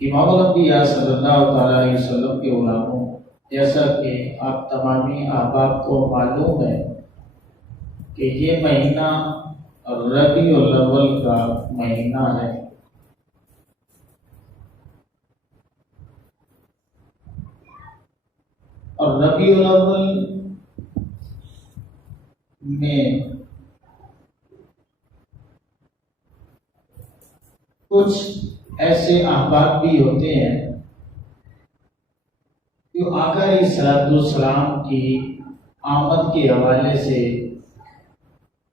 امام الانبیاء صلی اللہ تعالیٰ علیہ وسلم کے غلاموں، جیسا کہ آپ تمامی احباب کو معلوم ہے کہ یہ مہینہ ربیع الاول کا مہینہ ہے۔ اور ربیع الاول میں کچھ ایسے احباب بھی ہوتے ہیں جو آقا علیہ الصلوۃ والسلام کی آمد کے حوالے سے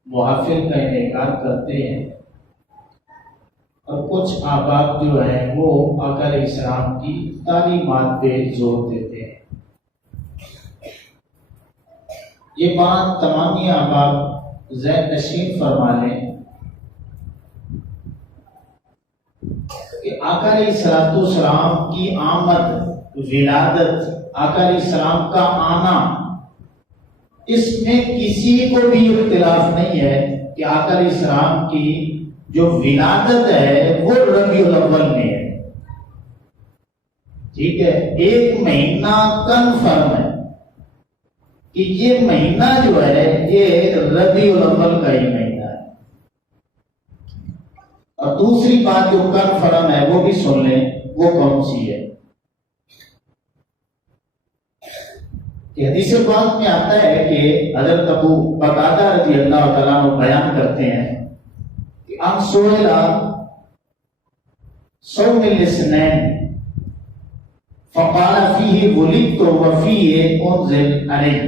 محافل کا انکار کرتے ہیں، اور کچھ احباب جو ہیں وہ آقا علیہ السلام کی تعلیمات پہ زور دیتے ہیں۔ یہ بات تمامی احباب ذہن نشین فرما لیں کہ آقا علیہ الصلوۃ والسلام کی آمد، ولادت، آقا علیہ السلام کا آنا، اس میں کسی کو بھی اختلاف نہیں ہے کہ آقا علیہ السلام کی جو ولادت ہے وہ ربیع الاول میں ہے۔ ٹھیک ہے، ایک مہینہ کنفرم ہے کہ یہ مہینہ جو ہے یہ ربیع الاول کا ہی مہینہ ہے۔ اور دوسری بات جو کنفرم ہے وہ بھی سن لیں، وہ کون سی ہے؟ کہ حدیث پاک میں آتا ہے کہ حضرت ابو قتادہ رضی اللہ تعالیٰ عنہ بیان کرتے ہیں کہ ان سئل صوم الاثنین فقال فیہ ولدت وفیہ انزل علیہ،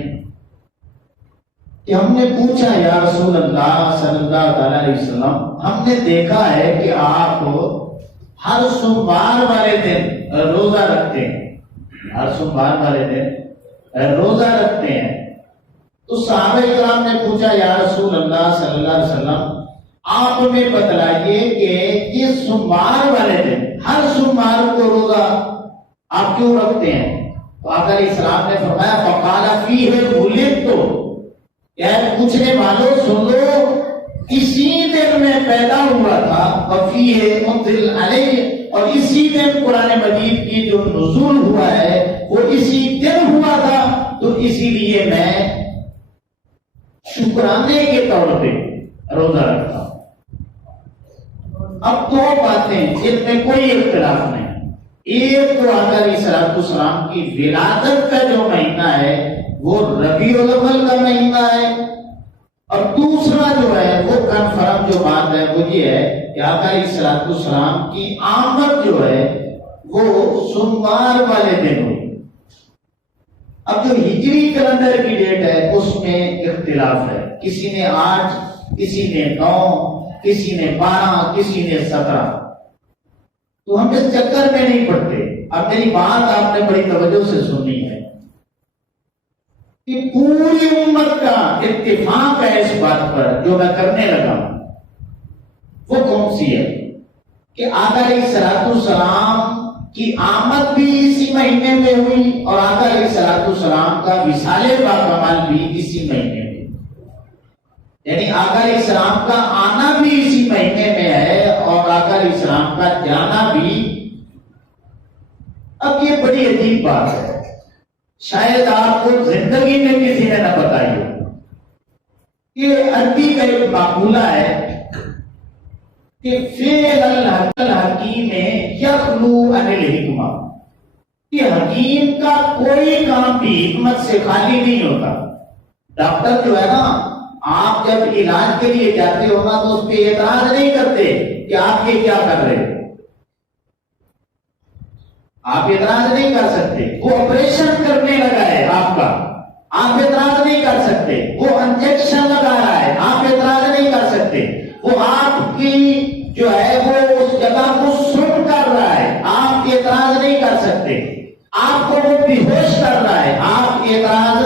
کہ ہم نے پوچھا یا رسول اللہ صلی اللہ تعالیٰ علیہ وسلم، ہم نے دیکھا ہے کہ آپ ہر سوموار والے دن روزہ رکھتے ہیں، ہر سوموار والے دن روزہ رکھتے ہیں۔ تو صحابہ کرام نے پوچھا یا رسول اللہ صلی اللہ علیہ وسلم، آپ ہمیں بتلائیے کہ یہ سوموار والے دن، ہر سوموار کو روزہ آپ کیوں رکھتے ہیں؟ تو آقا علیہ السلام نے فرمایا فقال فیہ ولدت، یار پوچھنے والوں سن لو، اسی دن میں پیدا ہوا تھا، وفیہ انزل علیہ، اور اسی دن قرآن مجید کی جو نزول ہوا ہے وہ اسی دن ہوا تھا، تو اسی لیے میں شکرانے کے طور پہ روزہ رکھتا ہوں۔ اب دو باتیں جن میں کوئی اختلاف نہیں، ایک تو آقا علیہ الصلوۃ والسلام کی ولادت کا جو مہینہ ہے وہ ربیع الاول کا مہینہ ہے، اور دوسرا جو ہے وہ کنفرم جو بات ہے وہ یہ ہے کہ آقا علیہ الصلوۃ والسلام کی آمد جو ہے وہ سوموار والے دن ہوئی۔ اب جو ہجری کیلنڈر کی ڈیٹ ہے اس میں اختلاف ہے، کسی نے 8، کسی نے 9، کسی نے 12، کسی نے 17، تو ہم اس چکر میں نہیں پڑتے۔ اب میری بات آپ نے بڑی توجہ سے سننی ہے کہ پوری امت کا اتفاق ہے اس بات پر جو میں کرنے لگا ہوں، وہ کون سی ہے کہ آقا علیہ الصلوۃ والسلام کی آمد بھی اسی مہینے میں ہوئی، اور آقا علیہ الصلوۃ والسلام کا وصال باکمال بھی اسی مہینے میں، یعنی آقا علیہ السلام کا آنا بھی اسی مہینے میں ہے اور آقا علیہ السلام کا جانا بھی۔ اب یہ بڑی عجیب بات ہے، شاید آپ کو زندگی میں کسی نے نہ بتائی ہو کہ عربی کا ایک مقولہ ہے کہ فعل الحکیم یخلو عن الحکمہ، کہ حکیم کا کوئی کام بھی حکمت سے خالی نہیں ہوتا۔ ڈاکٹر جو ہے نا، آپ جب علاج کے لیے جاتے ہو نا تو اس پہ اعتراض نہیں کرتے کہ آپ یہ کیا کر رہے ہو، آپ اعتراض نہیں کر سکتے۔ وہ آپریشن کرنے لگا ہے آپ کا، آپ اعتراض نہیں کر سکتے۔ وہ انجیکشن لگا رہا ہے، آپ اعتراض نہیں کر سکتے۔ وہ آپ کی جو ہے وہ اس جگہ کو سن کر رہا ہے، آپ اعتراض نہیں کر سکتے۔ آپ کو وہ بے ہوش کر رہا ہے، آپ اعتراض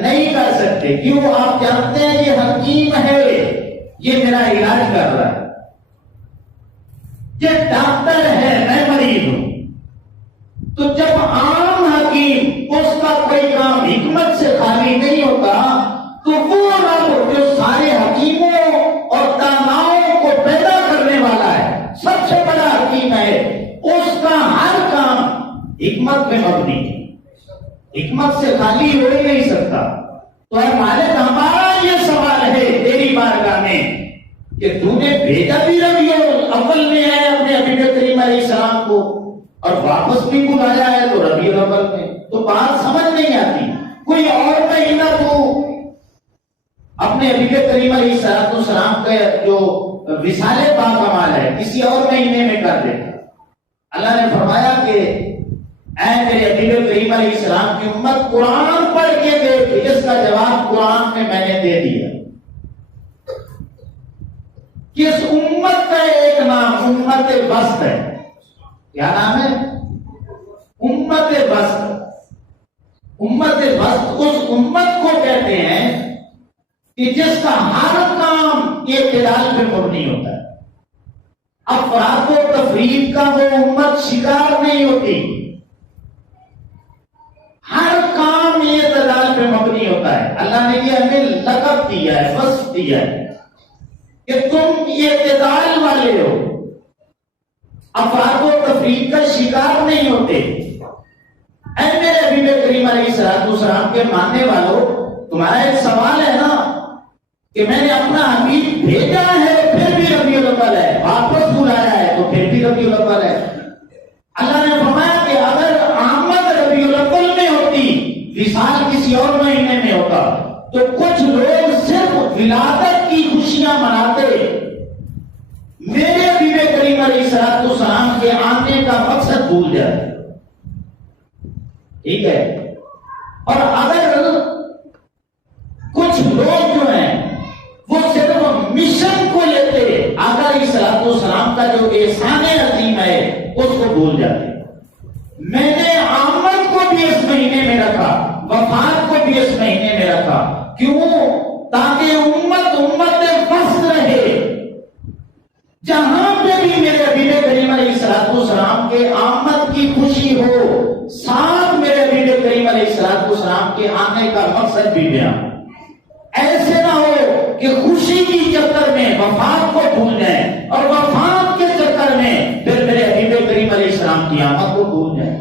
نہیں کر سکتے۔ کیوں؟ آپ جانتے ہیں یہ حکیم ہے، یہ میرا علاج کر رہا ہے، یہ ڈاکٹر ہے، میں مریض ہوں۔ تو جب عام حکیم اس کا کوئی کام حکمت سے خالی نہیں ہوتا، تو وہ رب جو سارے حکیموں اور داناؤں کو پیدا کرنے والا ہے، سب سے بڑا حکیم ہے، اس کا ہر کام حکمت پہ مبنی ہے، حکمت سے خالی ہو ہی نہیں سکتا. تو اے مالک ہمارا یہ سوال ہے تیری بارگاہ میں کہ تو نے بھیجا بھی ربیع الاول میں ہے اپنے حبیب کریم علیہ السلام کو، اور واپس بھی بلایا ہے تو ربیع الاول میں. تو بات سمجھ نہیں آتی. کوئی اور مہینہ تو اپنے حبیب کریم علیہ السلام کا جو وصال باکمال ہے کسی اور مہینے میں کر دیتا. اللہ نے فرمایا کہ اے میرے حبیب کریم علیہ السلام کی امت قرآن پڑھ کے دیکھ، اس کا جواب قرآن میں میں نے دے دیا. کس امت کا ایک نام امت وسط ہے. کیا نام ہے؟ امت وسط. امت وسط اس امت کو کہتے ہیں کہ جس کا ہر کام اعتدال پہ مبنی ہوتا ہے. افراط و تفریط کا وہ امت شکار نہیں ہوتی. ہر کام اعتدال پہ مبنی ہوتا ہے. اللہ نے یہ ہمیں لقب دیا ہے، وصف دیا ہے کہ تم اعتدال والے ہو، افراط و تفریط کا شکار نہیں ہوتے. اے میرے حبیب کریم علیہ السلام کے ماننے والوں، تمہارا ایک سوال ہے نا کہ میں نے اپنا حبیب بھیجا ہے پھر بھی ربیع الاول ہے، واپس بلایا ہے تو پھر بھی ربیع الاول ہے. اللہ نے فرمایا کہ اگر آمد ربیع الاول میں ہوتی، وصال کسی اور مہینے میں ہوتا، تو کچھ لوگ صرف ولادت کی خوشیاں مناتے، میرے حبیب کریم علیہ السلام کے آنے کا مقصد بھول جاتے. ٹھیک ہے. اور اگر کچھ لوگ جو ہیں وہ صرف مشن کو لیتے، آقا علیہ السلام کا جو احسان عظیم ہے اس کو بھول جاتے. میں نے آمد کو بھی اس مہینے میں رکھا، وفات کو بھی اس مہینے میں رکھا. کیوں؟ تاکہ امت وسط رہے. جہاں پہ بھی میرے حبیب کریم علیہ السلام کے آمد کی خوشی ہو، ساتھ میرے حبیب کریم علیہ السلام کے آنے کا مقصد بھی بیان. ایسے نہ ہو کہ خوشی کی چکر میں وفات کو بھول جائیں اور وفات کے چکر میں پھر میرے حبیب کریم علیہ السلام کی آمد کو بھول جائیں.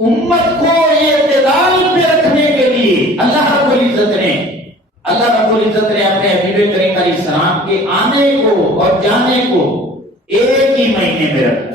امت کو اعتدال پہ رکھنے کے لیے اللہ رب العزت نے اپنے حبیب کریم علیہ السلام کے آنے کو اور جانے کو ایک ہی مہینے میں رکھا.